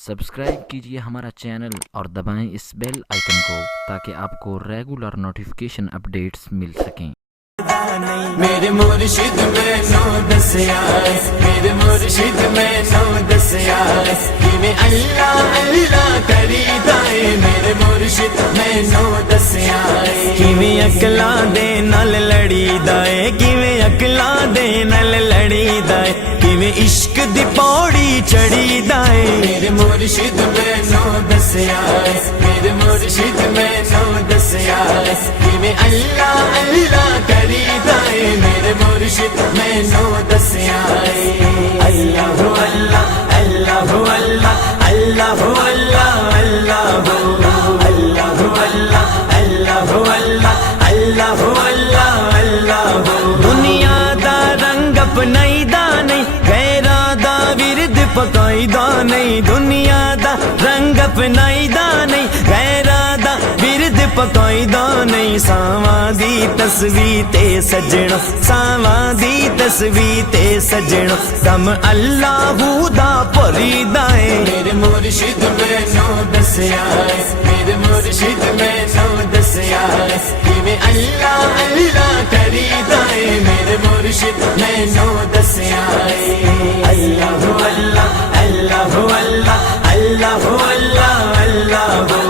Subscribe कीजिए हमारा channel और दबाएं इस बेल आइकन को ताकि आपको रेगुलर नोटिफिकेशन अपडेट्स मिल सकें। मेरे मुर्शिद में नो दसिया, मेरे मुर्शिद में नो दसिया कि मैं अल्लाह अल्लाह करीदा है। मेरे मुर्शिद में नो दसिया कि मैं अकला दे नाल लड़ीदा है, कि मैं अकला दे नाल लड़ीदा है, कि मैं इश्क दी पौड़ी चढ़ीदा है। मेरे मुर्शिद में नो दसिया, मेरे मुर्शिद में नो दसिया कि मैं अल्लाह अल्लाह करीदा है। मेरे मुर्शिद में नो दसिया अल्लाह हु अल्लाह अल्लाह हु अल्लाह अल्लाह हु अल्लाह अल्लाह हु अल्लाह हु अल्लाह अल्लाह हु अल्लाह अल्लाह हु अल्लाह अल्लाह हु। दुनिया दा रंग अपनाईदा नहीं, गैरा दा विरद पकाईदा नहीं। दुनिया दा रंग अपनाईदा नहीं, गैरा दा विरद पकाईदा नहीं। सावां दी तस्वीर ते सजणो, सावां दी तस्वीर ते सजणो, दम अल्लाह दा भरीदा है। मेरे मुर्शिद में नो दसिया, मेरे मुर्शिद में नो दसिया कि मैं अल्लाह अल्लाह करीदा है। मेरे मुर्शिद में नो दसिया अल्लाह हु अल्लाह अल्लाह हु अल्लाह अल्लाह हु अल्लाह अल्लाह हु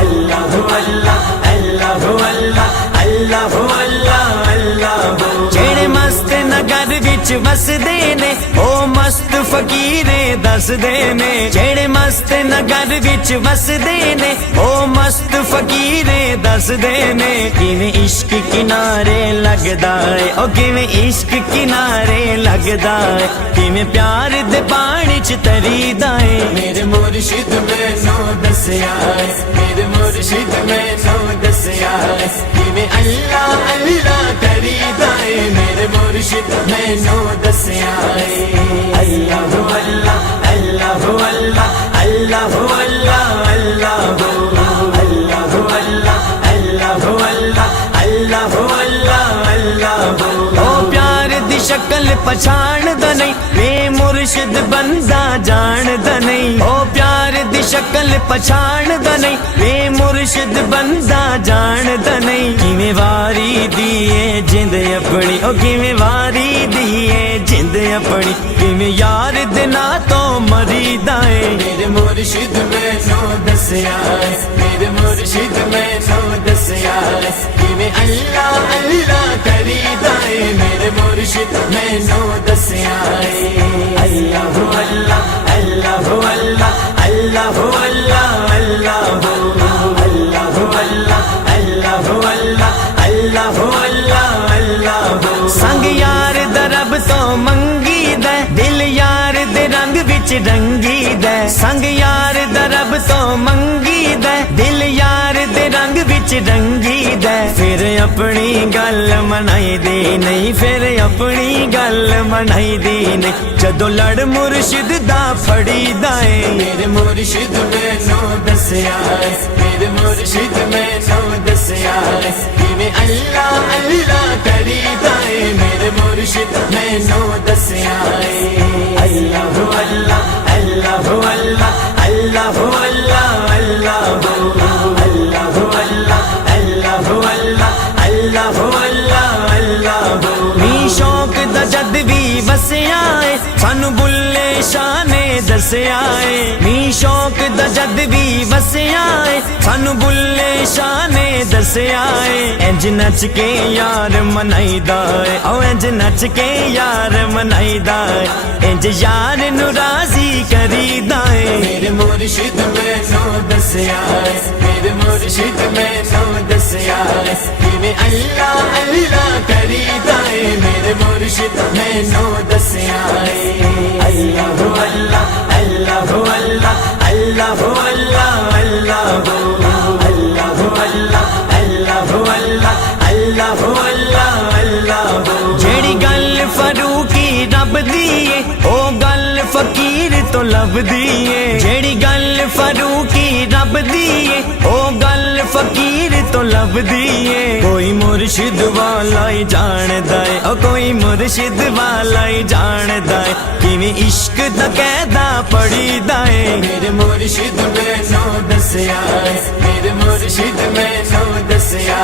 अल्लाह हु अल्लाह अल्लाह हु अल्लाह अल्लाह हु अल्लाह अल्लाह हु। जेड़े मस्त नगर विच वसदे ने ओ मस्त फकीरे दसदे ने। जेड़े मस्त नगर विच वसदे ने ओ मस्त फकीरे दसदे ने। किवें इश्क किनारे लगदा है, ओ किवें इश्क किनारे लगदा है, किवें प्यार दे पानी च तरीदा है। मेरे मुर्शिद में नो दसिया, मेरे मुर्शिद में नो दसिया कि मैं अल्लाह अल्लाह करीदा है। मेरे मुर्शिद में नो दसिया अल्लाह हु अल्लाह अल्लाह हु अल्लाह अल्लाह हु अल्लाह अल्लाह हु अल्लाह हु अल्लाह अल्लाह हु अल्लाह अल्लाह हु अल्लाह अल्लाह हु। ओ प्यार दी शक्ल पछाणदा नहीं, बे मुर्शिद बंदा जानदा नहीं। ओ प्यार दी शक्ल पछाणदा नहीं, बे मुर्शिद बंदा जानदा नहीं। किवें वारी दिए जिंद अपनी, ओ किवें वारी दिए जिंद अपनी, किवें यार दे ना तो मरीदा है। मेरे मुर्शिद में नो दसिया, मेरे मुर्शिद में नो दसिया कि मैं अल्लाह अल्लाह करीदा है। मेरे मुर्शिद में नो दसिया अल्लाह हु अल्लाह अल्लाह हु अल्लाह अल्लाह हु अल्लाह अल्लाह हु अल्लाह हु अल्लाह अल्लाह हु अल्लाह अल्लाह हु अल्लाह अल्लाह हु। संग यार दा रब तो मंगी दे, दिल यार दे रंग विच रंगी दे। संग यार दा रब तो मंगी दे, दिल यार दे रंग विच रंगी दे। फिर अपनी गल मनाई दी नहीं, फिर अपनी गल मनाई दी नहीं, जदों लड़ मुर्शिद दा फड़ी दाए। मेरे मुर्शिद में नो दसिया, मेरे मुर्शिद में नो दसिया कि मैं अल्लाह अल्लाह करीदा है। मेरे मुर्शिद में नो दसिया अल्लाह हु अल्लाह अल्लाह हु अल्लाह अल्लाह हु अल्लाह अल्लाह हु अल्लाह हु अल्लाह अल्लाह हु अल्लाह अल्लाह हु अल्लाह अल्लाह हु। मी शौक दा जद भी वसिया है, सानू बुल्ले शाह ने दसिया है। मी शौक दा जद भी वसिया है, सानू बुल्ले शाह ने दसिया है। इंज नच के यार मनाईदा है, ओ इंज नच के यार मनाईदा है, इंज यार नु राजी करीदा है। मेरे मुर्शिद में नो दसिया, मेरे मुर्शिद में नो दसिया कि मैं अल्लाह अल्लाह करीदा है। मेरे मुर्शिद में नो दसिया अल्लाह हु अल्लाह अल्लाह हु अल्लाह अल्लाह हु अल्लाह अल्लाह हु अल्लाह हु अल्लाह अल्लाह हु अल्लाह अल्लाह हु अल्लाह अल्लाह हु। जेड़ी गल फरूकी रब दी है, ओ गल फकीर तो लब दी है। जेड़ी गल فاروقی رب دیے او گل فقیر تو لب دیے کوئی مرشد والا ہی جاندا ہے او کوئی مرشد والا ہی جاندا ہے کیویں عشق دا قاعدہ پڑھیدا ہے میرے مرشد مینوں دسیا میرے مرشد مینوں دسیا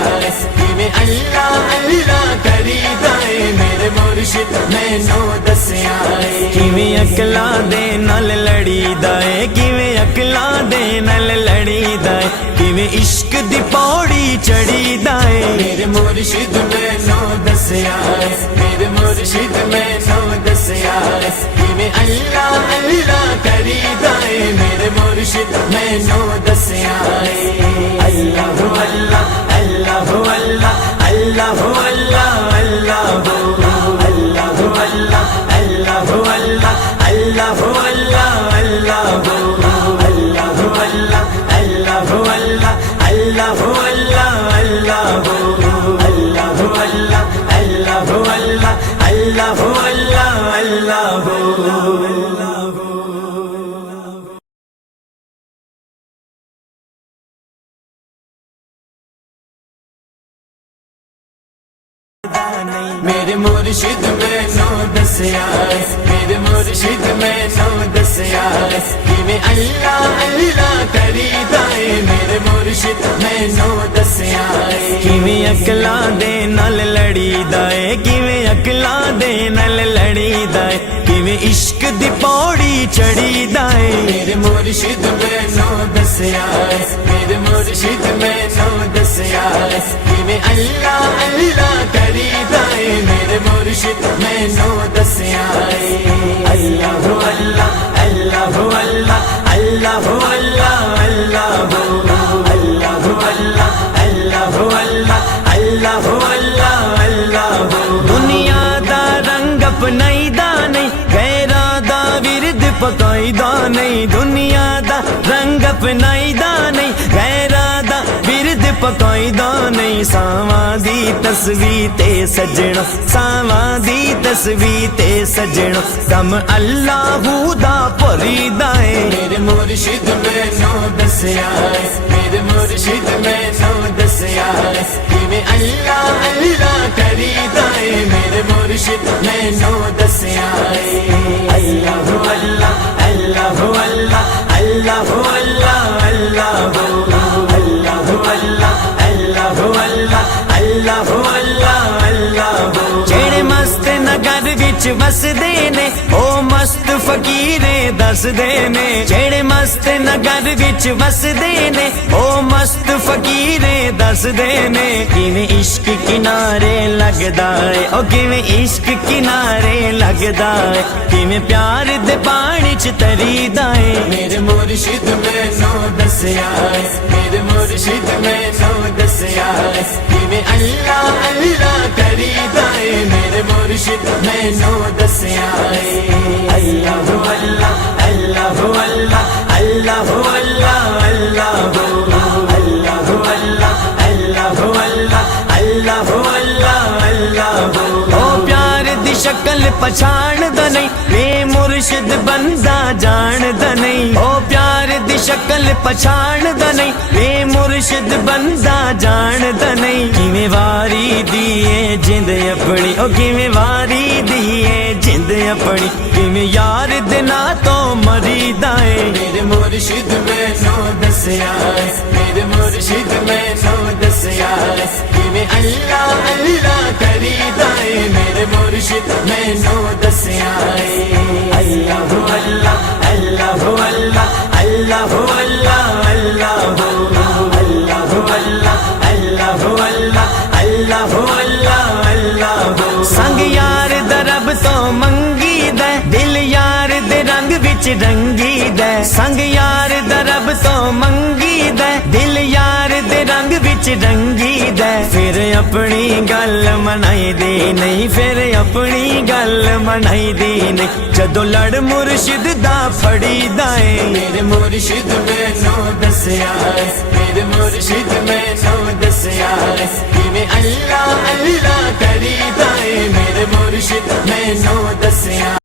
کیویں اللہ اللہ کریدا ہے میرے مرشد مینوں دسیا کیویں عقلاں دے نال لڑیدا ہے کیویں عقلاں دے نال لڑیدا ہے کیویں عشق دی پوڑی چڑھیدا ہے میرے مرشد مینوں دسیا میرے مرشد مینوں دسیا کیویں اللہ اللہ کریدا ہے میرے مرشد مینوں دسیا اللہ اللہ اللہ اللہ اللہ اللہ اللہ اللہ اللہ اللہ میرے مرشد مینوں دسیا میرے مرشد مینوں دسیا کیویں اللہ اللہ کریدا ہے میرے مرشد مینوں دسیا کیویں عقلاں دے نال لڑیدا ہے کیویں عقلاں دے نال لڑیدا ہے کیویں عشق دی پوڑی چڑھیدا ہے میرے مرشد مینوں دسیا میرے مرشد مینوں دسیا کیویں اللہ اللہ کریدا ہے میرے مرشد مینوں دسیا اللہ اللہ اللہ اللہ اللہ اللہ اللہ اللہ اللہ اللہ دنیا دا رنگ اپنائیدا نہیں غیراں دا ورد پکائیدا نہیں دنیا دا رنگ اپنائیدا نہیں غیراں دا ورد پکائیدا نہیں ساواں دی تصویر تے سجنا ساواں دی تصویر تے سجنا کم اللہ دا پریدا ہے میرے مرشد مینوں دسیا میرے مرشد مینوں دسیا کیویں اللہ اللہ کریدا ہے میرے مرشد مینوں دسیا اللہ اللہ اللہ اللہ اللہ اللہ جڑے مست نگر وچ وسدے نے او مست فقیرے دسدے نے جڑے مست نگر وچ وسدے نے او مست فقیرے دسدے نے کیویں عشق کنارے لگدا ہے او کیویں عشق کنارے لگدا ہے کیویں پیار دے پانی چ تریدا ہے میرے مرشد مینوں دسیا میرے مرشد مینوں دسیا کیویں اللہ اللہ کریدا ہے میرے مرشد مینوں دسیا اللہ اللہ اللہ اللہ اللہ اللہ اللہ اللہ او پیار دی شکل پچھاڑدا نہیں بے مرشد بندہ جاندا نہیں او پیار دی شکل پچھاڑدا نہیں بے مرشد بندہ جاندا نہیں کیویں واری دیے جند اپنی او کیویں واری دیے جند اپنی کیویں یار دے نا تو مریدا ہے میرے مرشد مینوں دسیا میرے مرشد مینوں دسیا کیویں اللہ اللہ کریدا ہے میرے مرشد مینوں دسیا اللہ اللہ اللہ اللہ اللہ اللہ اللہ سنگ یار درب تو منگی دے دل یار دے رنگ وچ رنگی دے سنگ یار درب تو منگی دے دل یار دے رنگ وچ رنگی دے پھر اپنی گل منائی دی نہیں پھر اپنی گل منائی دی نہیں جدو لڑ مرشد دا پھڑی دائے میرے مرشد مینوں دسیا میرے مرشد مینوں دسیا کیویں اللہ اللہ کریدا ہے میرے مرشد مینوں دسیا